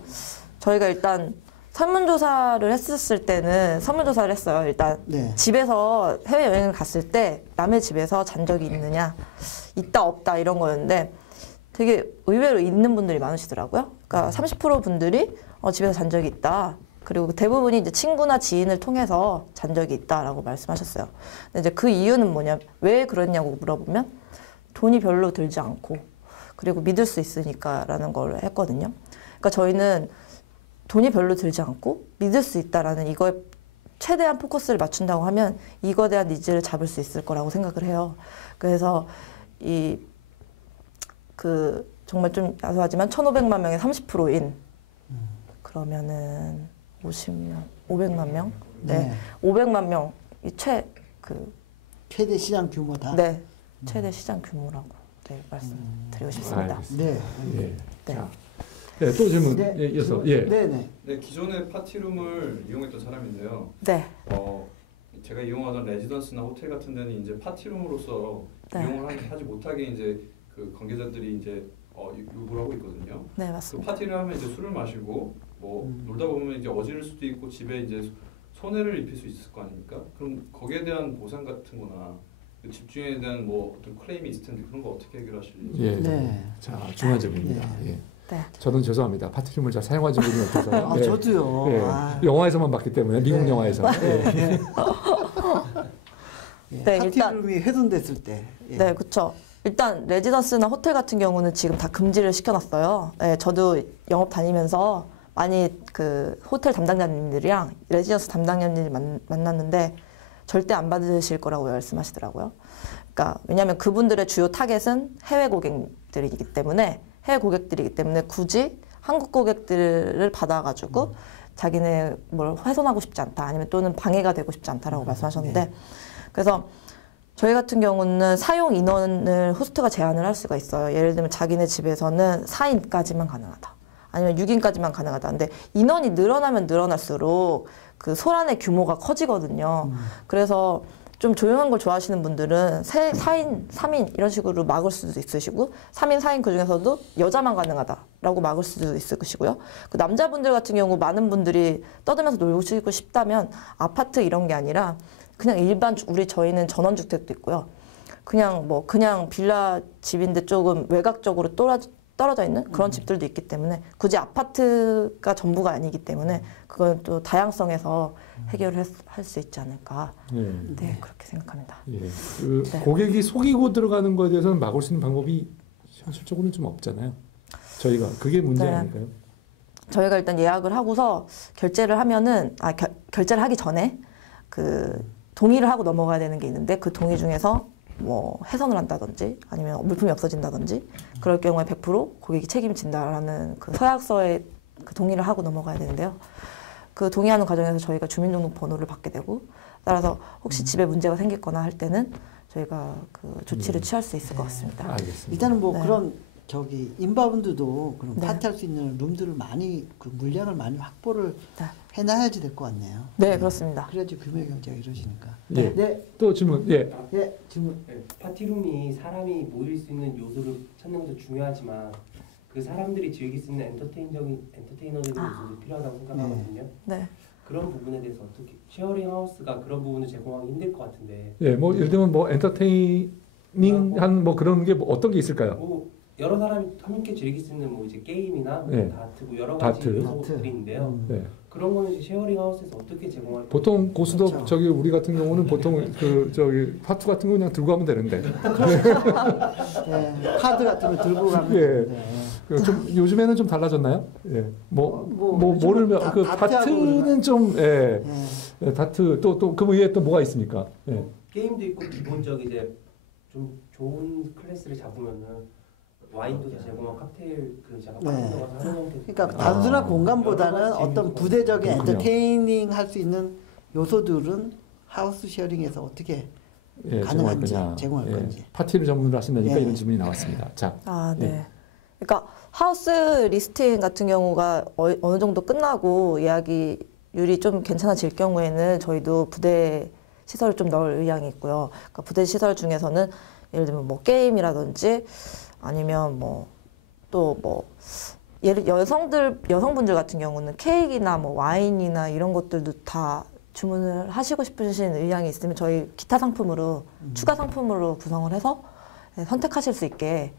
저희가 일단 설문조사를 했었을 때는 설문조사를 했어요. 일단 네. 집에서 해외여행을 갔을 때 남의 집에서 잔 적이 있느냐, 있다 없다 이런 거였는데 되게 의외로 있는 분들이 많으시더라고요. 그러니까 30% 분들이 집에서 잔 적이 있다. 그리고 대부분이 이제 친구나 지인을 통해서 잔 적이 있다라고 말씀하셨어요. 근데 이제 그 이유는 뭐냐, 왜 그랬냐고 물어보면 돈이 별로 들지 않고 그리고 믿을 수 있으니까라는 걸 했거든요. 그러니까 저희는 돈이 별로 들지 않고 믿을 수 있다라는 이거에 최대한 포커스를 맞춘다고 하면 이거에 대한 니즈를 잡을 수 있을 거라고 생각을 해요. 그래서 정말 좀 야소하지만 1,500만 명의 30%인 그러면은 500만 명? 네. 500만 명이 최대 시장 규모다. 네. 최대 시장 규모라고 말씀드리고 싶습니다. 네. 예. 네. 자. 네, 또 질문 이어서 네. 기존의 파티룸을 이용했던 사람인데요. 네. 제가 이용하던 레지던스나 호텔 같은 데는 이제 파티룸으로서 네. 이용을 하지 못하게 이제 그 관계자들이 이제 요구를 하고 있거든요. 네, 맞습니다. 그 파티를 하면 이제 술을 마시고 뭐 놀다 보면 이제 어지를 수도 있고 집에 이제 손해를 입힐 수 있을 거 아닙니까? 그럼 거기에 대한 보상 같은거나 그 집주인에 대한 뭐 어떤 클레임이 있을 텐데 그런 거 어떻게 해결하실지. 예. 네. 자, 중요한 점입니다. 네. 예. 네. 저는 죄송합니다. 파티룸을 잘 사용하지 못해서. 아, 저도요. 예. 영화에서만 봤기 때문에 미국 네. 영화에서. 예. 네, 파티룸이 훼손됐을 때. 예. 네, 그렇죠. 일단 레지던스나 호텔 같은 경우는 지금 다 금지를 시켜놨어요. 네, 저도 영업 다니면서 많이 그 호텔 담당자님들이랑 레지던스 담당자님들이 만났는데 절대 안 받으실 거라고 말씀하시더라고요. 그러니까 왜냐하면 그분들의 주요 타겟은 해외 고객들이기 때문에 굳이 한국 고객들을 받아가지고 자기네 뭘 훼손하고 싶지 않다 아니면 또는 방해가 되고 싶지 않다라고 말씀하셨는데 그래서 저희 같은 경우는 사용 인원을 호스트가 제한을 할 수가 있어요. 예를 들면 자기네 집에서는 4인까지만 가능하다. 아니면 6인까지만 가능하다. 근데 인원이 늘어나면 늘어날수록 그 소란의 규모가 커지거든요. 그래서 좀 조용한 걸 좋아하시는 분들은 4인, 3인 이런 식으로 막을 수도 있으시고 3인, 4인 그중에서도 여자만 가능하다라고 막을 수도 있으시고요. 그 남자분들 같은 경우 많은 분들이 떠들면서 놀고 싶다면 아파트 이런 게 아니라 그냥 일반 저희는 전원주택도 있고요. 그냥 빌라 집인데 조금 외곽적으로 떨어져 있는 그런 집들도 있기 때문에 굳이 아파트가 전부가 아니기 때문에 그건 또 다양성에서 해결을 할 수 있지 않을까. 네, 그렇게 생각합니다. 예. 고객이 속이고 들어가는 거에 대해서는 막을 수 있는 방법이 현실적으로는 좀 없잖아요. 저희가 그게 문제 아닐까요? 저희가 일단 예약을 하고서 결제를 하면은 결제를 하기 전에 그 동의를 하고 넘어가야 되는 게 있는데 그 동의 중에서 뭐 훼손을 한다든지 아니면 물품이 없어진다든지 그럴 경우에 100% 고객이 책임진다라는 그 서약서에 그 동의를 하고 넘어가야 되는데요. 그 동의하는 과정에서 저희가 주민등록번호를 받게 되고 따라서 혹시 집에 문제가 생겼거나 할 때는 저희가 그 조치를 취할 수 있을 것 같습니다. 알겠습니다. 일단은 뭐 그런 인바운드도 그런 파티할 수 있는 룸들을 많이 그 물량을 많이 확보를 해놔야지 될 것 같네요. 네, 그렇습니다. 그래야지 규모 경제가 이루어지니까. 예. 네. 또 질문. 예. 예, 질문. 파티룸이 사람이 모일 수 있는 요소를 찾는 것도 중요하지만 그 사람들이 즐길 수 있는 엔터테이너적인 요소도 필요하다고 생각하거든요. 네. 그런 부분에 대해서 어떻게 쉐어링 하우스가 그런 부분을 제공하기 힘들 것 같은데. 예, 뭐 예를 들면 뭐 엔터테이닝한 뭐 그런 게 뭐 어떤 게 있을까요? 뭐 여러 사람이 함께 즐길 수 있는 뭐 이제 게임이나 네. 다트 뭐 여러 가지 다트. 요소들이 있는데요. 네. 그런 거는 쉐어링 하우스에서 어떻게 제공할까요? 보통 고수도 그렇죠. 저기 우리 같은 경우는 보통 그 저기 파투 같은 거 그냥 들고 가면 되는데. 네, 카드 같은 거 들고 가면 예. 되는데. 좀 요즘에는 좀 달라졌나요? 예. 요즘은 모르면 그 다트하고 다트는 좀 예. 예. 다트 또 그 위에 또 뭐가 있습니까? 예. 게임도 있고 기본적 이제 좀 좋은 클래스를 잡으면은 와인도 제공한 칵테일 그 제가 네. 하는 형태. 그러니까 단순한 공간보다는 여러 가지 어떤 요소가 부대적인 그렇군요. 엔터테이닝 할 수 있는 요소들은 하우스 쉐어링에서 어떻게 예, 가능한지, 제공할 거냐. 제공할 건지. 파티를 전문으로 하신다니까 예. 이런 질문이 나왔습니다. 자. 네. 예. 그러니까 하우스 리스팅 같은 경우가 어느 정도 끝나고 예약률이 좀 괜찮아질 경우에는 저희도 부대 시설을 좀 넣을 의향이 있고요. 그러니까 부대 시설 중에서는 예를 들면 뭐 게임이라든지 아니면 뭐 또 뭐 여성분들 같은 경우는 케이크나 뭐 와인이나 이런 것들도 다 주문을 하시고 싶으신 의향이 있으면 저희 기타 상품으로 추가 상품으로 구성을 해서 선택하실 수 있게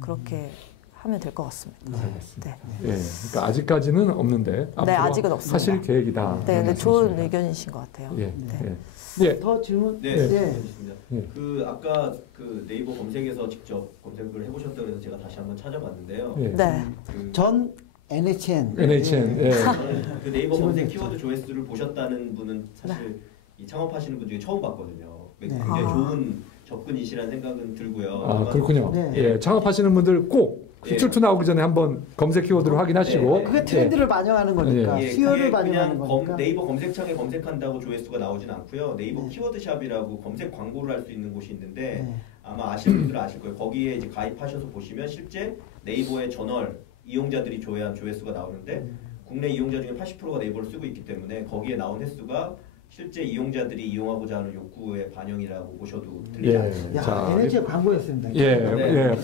그렇게 하면 될 것 같습니다. 알겠습니다. 네. 예, 그러니까 아직까지는 없는데 네, 아직은 없습니다. 하실 계획이다. 네, 네, 좋은 의견이신 것 같아요. 예, 네. 예. 더 질문? 네, 알겠습니다. 예. 그 아까 그 네이버 검색에서 직접 검색을 해보셨다고 해서 제가 다시 한번 찾아봤는데요. 예. 네. 전 NHN. NHN. 예. 저는 그 네이버 검색 키워드 조회수를 보셨다는 분은 사실 이 창업하시는 분 중에 처음 봤거든요. 굉장히 좋은 접근이시라는 생각은 들고요. 아, 그렇군요. 네. 예, 창업하시는 분들 꼭 수출투 나오기 전에 한번 검색 키워드로 확인하시고. 그게 트렌드를 반영하는 거니까. 예, 수요를 그게 반영하는 그냥 거니까. 네이버 검색창에 검색한다고 조회수가 나오진 않고요. 네이버 키워드샵이라고 검색 광고를 할 수 있는 곳이 있는데 아마 아시는 분들은 아실 거예요. 거기에 이제 가입하셔서 보시면 실제 네이버의 저널 이용자들이 조회한 조회수가 나오는데 국내 이용자 중에 80%가 네이버를 쓰고 있기 때문에 거기에 나온 횟수가 실제 이용자들이 이용하고자 하는 욕구의 반영이라고 보셔도 들리지 않습니다. 자, NHN 광고였습니다. 예,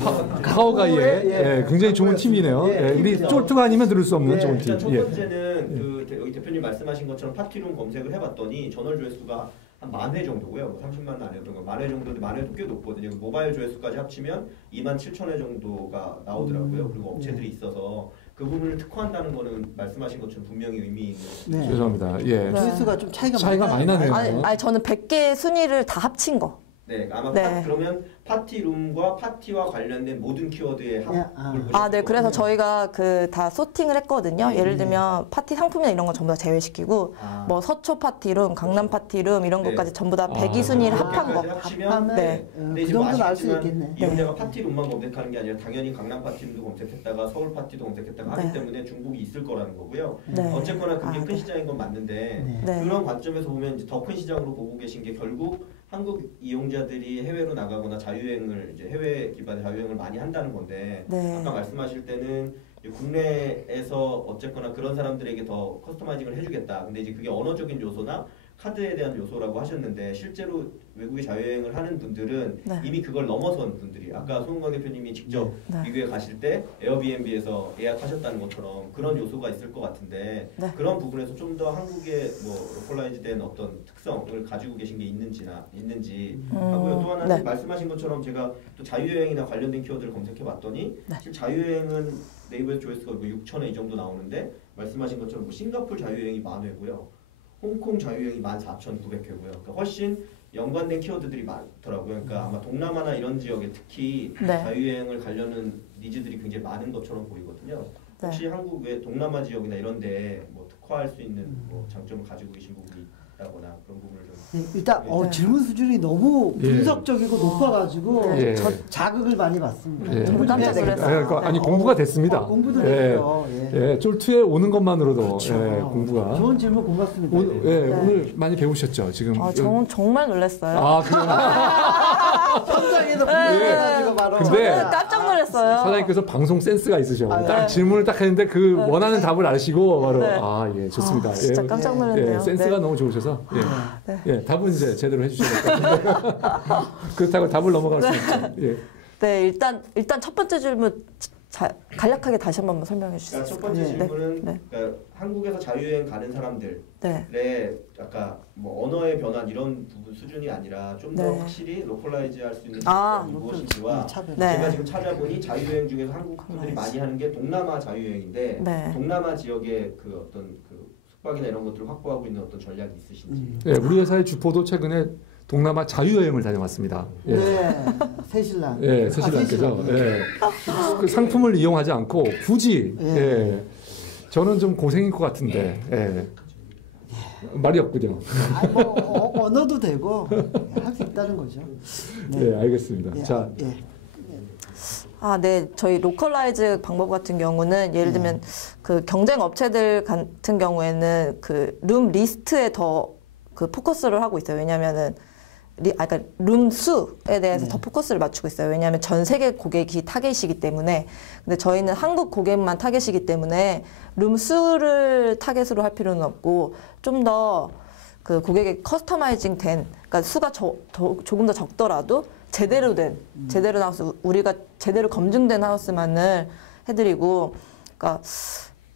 파워가이의 굉장히 좋은 팀이네요. 우리 쫄투가 아니면 들을 수 없는 좋은 팀. 일단 첫 번째는 그 여기 대표님 말씀하신 것처럼 파티룸 검색을 해봤더니 저널 조회수가 한 10,000회 정도고요. 30만 안 해도 10,000회 정도인데 10,000회도 꽤 높거든요. 모바일 조회수까지 합치면 27,000회 정도가 나오더라고요. 그리고 업체들이 있어서 그 부분을 특화한다는 거는 말씀하신 것처럼 분명히 의미 있는. 죄송합니다. 예. 조회수가 좀 차이가 많이 나네요. 아니 저는 100개 순위를 다 합친 거. 네, 아마 네. 그러면 파티룸과 파티와 관련된 모든 키워드의 합을 보셨을 네, 그래서 저희가 그 다 소팅을 했거든요. 예를 들면 파티 상품이나 이런 거 전부 다 제외시키고 뭐 서초 파티룸, 강남 파티룸 이런 것까지 전부 다 100위 순위를 합한 거. 합치면 네. 근데 그 지금 정도는 알 수 아시겠지만 있겠네. 이용자가 파티룸만 검색하는 게 아니라 당연히 강남 파티룸도 검색했다가 서울 파티도 검색했다가 하기 때문에 중복이 있을 거라는 거고요. 네. 어쨌거나 그게 큰 시장인 건 맞는데 네. 그런 관점에서 보면 이제 더 큰 시장으로 보고 계신 게 결국 한국 이용자들이 해외로 나가거나 자유여행을 이제 해외 기반의 자유여행을 많이 한다는 건데 네. 아까 말씀하실 때는 국내에서 어쨌거나 그런 사람들에게 더 커스터마이징을 해주겠다. 근데 이제 그게 언어적인 요소나 카드에 대한 요소라고 하셨는데 실제로 외국에 자유여행을 하는 분들은 이미 그걸 넘어선 분들이 아까 송은광 대표님이 직접 미국에 가실 때 에어비앤비에서 예약하셨다는 것처럼 그런 요소가 있을 것 같은데 그런 부분에서 좀 더 한국의 뭐 로컬라이즈된 어떤 특성을 가지고 계신 게 있는지 하고요. 또 하나는 말씀하신 것처럼 제가 또 자유여행이나 관련된 키워드를 검색해봤더니 사실 자유여행은 네이버에서 조회수가 6,000회 이 정도 나오는데 말씀하신 것처럼 뭐 싱가포르 자유여행이 10,000회고요. 홍콩 자유여행이 14,900회고요. 그러니까 훨씬 연관된 키워드들이 많더라고요. 그러니까 아마 동남아나 이런 지역에 특히 자유여행을 가려는 니즈들이 굉장히 많은 것처럼 보이거든요. 혹시 한국 외 동남아 지역이나 이런 데 뭐 특화할 수 있는 뭐 장점을 가지고 계신 부분이 있다거나 그런 부분을 좀 일단 질문 수준이 너무 분석적이고 높아가지고 자극을 많이 받습니다. 저도 깜짝 놀랐어요. 아니 공부가 됐습니다. 공부도 됐어요. 쫄투에 오는 것만으로도 그렇죠. 공부가. 좋은 질문 고맙습니다. 오늘 많이 배우셨죠 지금. 저는 정말 놀랐어요. 현장에서 분석해가지고 바로. 근데 저는 깜짝 놀랐어요. 사장님께서 방송 센스가 있으셔. 딱 질문을 딱 했는데 그 원하는 답을 아시고 바로 좋습니다. 진짜 깜짝 놀랐네요. 센스가 너무 좋으셔서 답은 이제 제대로 해주셔야 될 것 같은데 그렇다고 답을 넘어갈 수 있죠. 네, 일단 첫 번째 질문 간략하게 다시 한 번만 설명해 주세요. 첫 번째 질문은 그러니까 한국에서 자유여행 가는 사람들의 아까 뭐 언어의 변화 이런 부분 수준이 아니라 좀 더 확실히 로컬라이즈할 수 있는 무엇인지와 제가 지금 찾아보니 자유여행 중에서 한국 분들이 많이 하는 게 동남아 자유여행인데 동남아 지역의 그 어떤 그 숙박이나 이런 것들을 확보하고 있는 어떤 전략이 있으신지. 우리 회사의 주포도 최근에 동남아 자유여행을 다녀왔습니다. 새신랑. 새신랑께서 그 상품을 이용하지 않고 굳이 저는 좀 고생인 것 같은데 말이 없군요. 언어도 되고 할 수 있다는 거죠. 알겠습니다. 자. 저희 로컬라이즈 방법 같은 경우는 예를 들면 그 경쟁 업체들 같은 경우에는 그 룸 리스트에 더 그 포커스를 하고 있어요. 왜냐면은 그러니까 룸 수에 대해서 더 포커스를 맞추고 있어요. 왜냐하면 전 세계 고객이 타겟이기 때문에. 근데 저희는 한국 고객만 타겟이기 때문에 룸 수를 타겟으로 할 필요는 없고 좀 더 그 고객의 커스터마이징 된, 그러니까 수가 조금 더 적더라도 제대로 된, 제대로 나와서 우리가 제대로 검증된 하우스만을 해드리고, 그러니까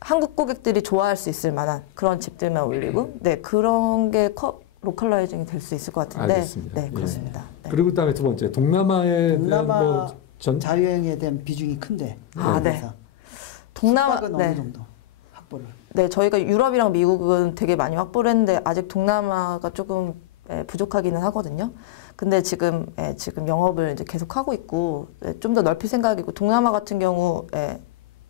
한국 고객들이 좋아할 수 있을 만한 그런 집들만 올리고 네 그런 게 로컬라이징이 될 수 있을 것 같은데 알겠습니다. 네 그렇습니다. 네. 그리고 그다음에 두 번째 동남아에 대한 뭐 자유여행에 대한 비중이 큰데 네. 동남아 숙박은 네. 어느 정도 확보를? 네 저희가 유럽이랑 미국은 되게 많이 확보를 했는데 아직 동남아가 조금 부족하기는 하거든요. 근데 지금 영업을 이제 계속 하고 있고 좀 더 넓힐 생각이고 동남아 같은 경우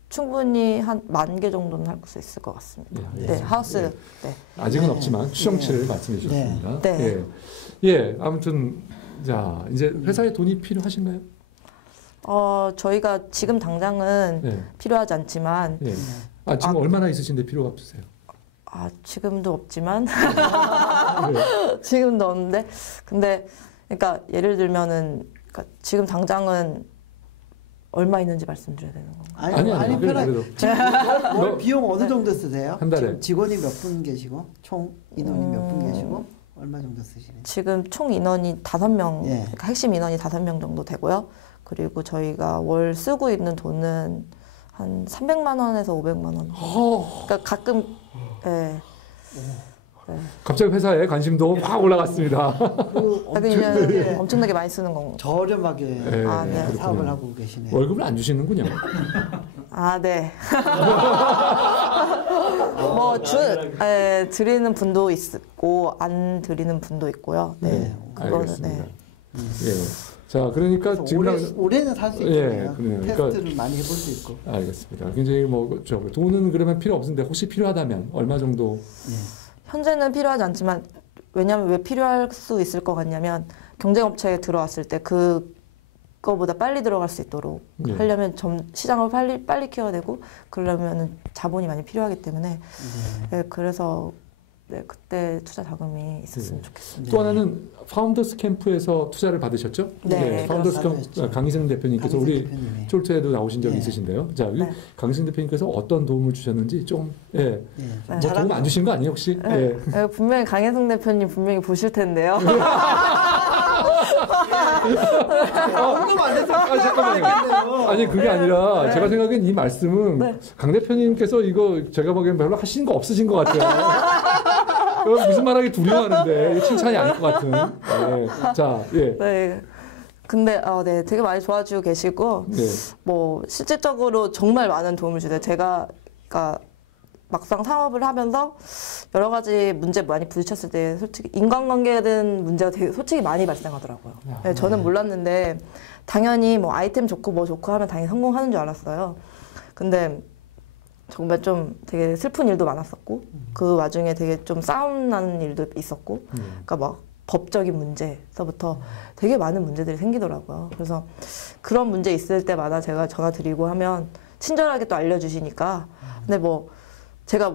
충분히 한 10,000개 정도는 할 수 있을 것 같습니다. 네, 하우스. 네. 아직은 없지만 추정치를 말씀해 주셨습니다. 네. 예, 아무튼 자 이제 회사에 돈이 필요하신가요? 저희가 지금 당장은 필요하지 않지만. 예. 지금 얼마나 있으신데 필요가 없으세요? 지금도 없지만 지금도 없는데 근데 그러니까 예를 들면은 그러니까 지금 당장은 얼마 있는지 말씀드려야 되는 건가요? 아니 편하게. 지금 비용 어느 정도 쓰세요? 한 달에 지금 직원이 몇 분 계시고 총 인원이 몇 분 계시고 얼마 정도 쓰시는지? 지금 총 인원이 5명, 그러니까 핵심 인원이 5명 정도 되고요. 그리고 저희가 월 쓰고 있는 돈은 한 300만 원에서 500만 원. 그러니까 가끔 갑자기 회사에 관심도 확 올라갔습니다. 엄청나게 많이 쓰는 건가요? 저렴하게 사업을 하고 계시네요. 월급을 안 주시는군요. 네. 드리는 분도 있고 안 드리는 분도 있고요. 네, 그거는 알겠습니다. 자, 그러니까 지금 올해는 살 수 있겠네요. 테스트를 많이 해볼 수 있고. 알겠습니다. 굉장히 돈은 그러면 필요 없는데 혹시 필요하다면 얼마 정도? 현재는 필요하지 않지만 왜냐하면 왜 필요할 수 있을 것 같냐면 경쟁업체에 들어왔을 때 그거보다 빨리 들어갈 수 있도록 하려면 시장을 빨리 키워야 되고 그러려면 자본이 많이 필요하기 때문에 그래서 그때 투자 자금이 있었으면 좋겠습니다. 또 하나는 파운더스 캠프에서 투자를 받으셨죠? 파운더스 캠프 강희승 대표님께서 우리 쫄트에도 나오신 적이 있으신데요. 자, 강희승 대표님께서 어떤 도움을 주셨는지 좀 도움 안 주신 거 아니에요 혹시? 분명히 강희승 대표님 분명히 보실 텐데요. 잠깐만요. 아니 그게 아니라 제가 생각엔 이 말씀은 강 대표님께서 이거 제가 보기엔 별로 하신 거 없으신 것 같아요. 무슨 말하기 두려워하는데 칭찬이 아닐 것 같은. 근데 되게 많이 도와주고 계시고 뭐 실질적으로 정말 많은 도움을 주세요. 제가 그러니까 막상 사업을 하면서 여러 가지 문제 많이 부딪혔을 때 솔직히 인간관계에 대한 문제가 되게 솔직히 많이 발생하더라고요. 저는 몰랐는데 당연히 뭐 아이템 좋고 뭐 좋고 하면 당연히 성공하는 줄 알았어요. 근데 정말 좀 되게 슬픈 일도 많았었고 그 와중에 되게 좀 싸움 나는 일도 있었고 그러니까 막 법적인 문제서부터 되게 많은 문제들이 생기더라고요. 그래서 그런 문제 있을 때마다 제가 전화 드리고 하면 친절하게 또 알려주시니까 근데 뭐 제가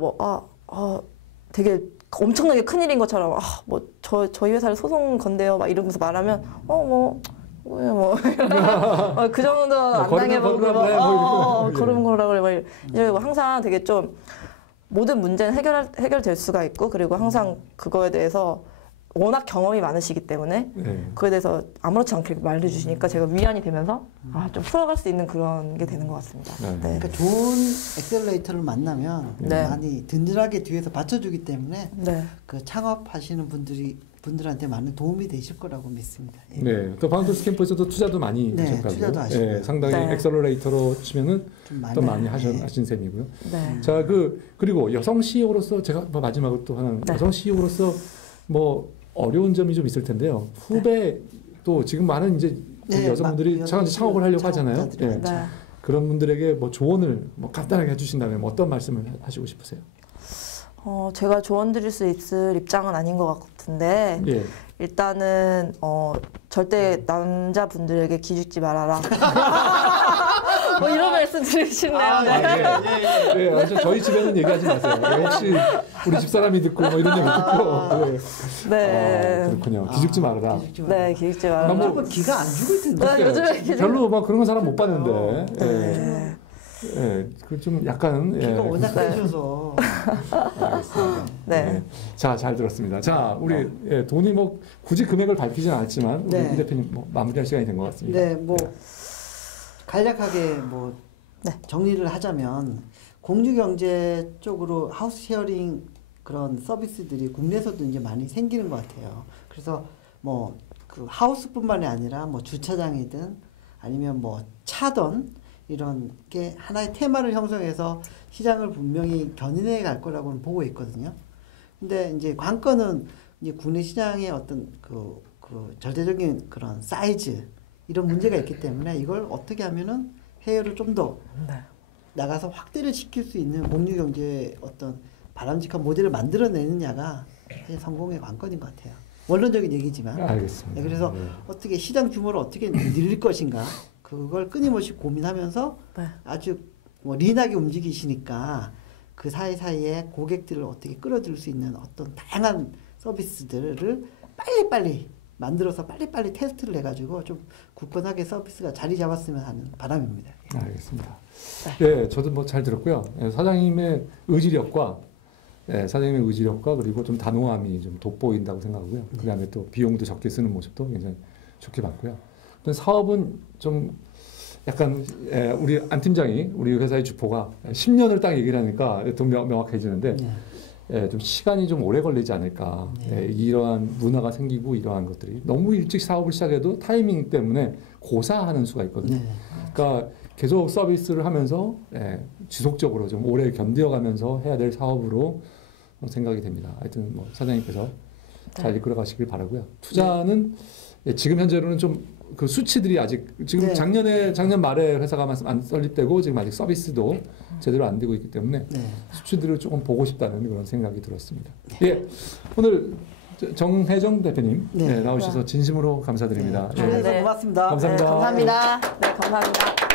되게 엄청나게 큰일인 것처럼 저희 회사를 소송 건대요 막 이러면서 말하면 그 정도 안 당해보고 걸음걸으라 그래 이러고 항상 되게 좀 모든 문제는 해결될 수가 있고 그리고 항상 그거에 대해서 워낙 경험이 많으시기 때문에 그거에 대해서 아무렇지 않게 말해주시니까 제가 위안이 되면서 좀 풀어갈 수 있는 그런 게 되는 것 같습니다. 그러니까 좋은 엑셀러레이터를 만나면 많이 든든하게 뒤에서 받쳐주기 때문에 그 창업하시는 분들한테 많은 도움이 되실 거라고 믿습니다. 또 파운더스 캠프에서도 투자도 많이 하셨다고. 투자도 하시고. 상당히 엑셀러레이터로 치면은 또 많이 하신 셈이고요. 자, 그리고 여성 CEO로서 제가 마지막으로 또 하나 여성 CEO로서 뭐 어려운 점이 좀 있을 텐데요. 후배 또 지금 많은 이제 여성분들이 창업을 하려고 하잖아요. 그런 분들에게 뭐 조언을 뭐 간단하게 해주신다면 어떤 말씀을 하시고 싶으세요? 제가 조언 드릴 수 있을 입장은 아닌 것 같은데 일단은 절대 남자분들에게 기죽지 말아라. 뭐 이런 말씀 드리시네요. 저희 집에는 얘기하지 마세요. 혹시 우리 집사람이 듣고 뭐 이런 얘기 듣고. 그렇군요. 기죽지 말아라. 기죽지 말아라. 무조건 기가 안 죽을 텐데. 요즘에 별로 막 그런 사람 못 봤는데. 좀 약간 기가 워낙 세셔서. 알겠습니다. 자, 잘 들었습니다. 자, 우리 돈이 뭐 굳이 금액을 밝히진 않았지만 우리 이 대표님 뭐 마무리할 시간이 된 것 같습니다. 간략하게 뭐 정리를 하자면 공유경제 쪽으로 하우스 쉐어링 그런 서비스들이 국내에서도 이제 많이 생기는 것 같아요. 그래서 뭐 그 하우스뿐만이 아니라 뭐 주차장이든 아니면 뭐 차든 이런 게 하나의 테마를 형성해서 시장을 분명히 견인해 갈 거라고는 보고 있거든요. 근데 이제 관건은 이제 국내 시장의 어떤 그 절대적인 그런 사이즈 이런 문제가 있기 때문에 이걸 어떻게 하면은 해외로 좀 더 나가서 확대를 시킬 수 있는 공유 경제의 어떤 바람직한 모델을 만들어내느냐가 성공의 관건인 것 같아요. 원론적인 얘기지만. 알겠습니다. 네, 그래서 어떻게 시장 규모를 어떻게 늘릴 것인가 그걸 끊임없이 고민하면서 아주 뭐 린하게 움직이시니까 그 사이사이에 고객들을 어떻게 끌어들일 수 있는 어떤 다양한 서비스들을 빨리빨리 만들어서 빨리빨리 테스트를 해가지고 좀 굳건하게 서비스가 자리 잡았으면 하는 바람입니다. 알겠습니다. 예, 저도 뭐 잘 들었고요. 예, 사장님의 의지력과 그리고 좀 단호함이 좀 돋보인다고 생각하고요. 그다음에 또 비용도 적게 쓰는 모습도 굉장히 좋게 봤고요. 사업은 좀 약간 우리 안 팀장이 우리 회사의 주포가 10년을 딱 얘기를 하니까 더 명확해지는데 좀 시간이 좀 오래 걸리지 않을까. 이러한 문화가 생기고 이러한 것들이 너무 일찍 사업을 시작해도 타이밍 때문에 고사하는 수가 있거든요. 그러니까 계속 서비스를 하면서 지속적으로 좀 오래 견뎌가면서 해야 될 사업으로 생각이 됩니다. 하여튼 뭐 사장님께서 잘 이끌어 가시길 바라고요. 투자는 지금 현재로는 좀 그 수치들이 아직 지금 작년 말에 회사가 안 설립되고 지금 아직 서비스도 제대로 안 되고 있기 때문에 수치들을 조금 보고 싶다는 그런 생각이 들었습니다. 예, 오늘 정혜정 대표님 나오셔서 진심으로 감사드립니다. 고맙습니다. 감사합니다. 감사합니다. 네, 감사합니다.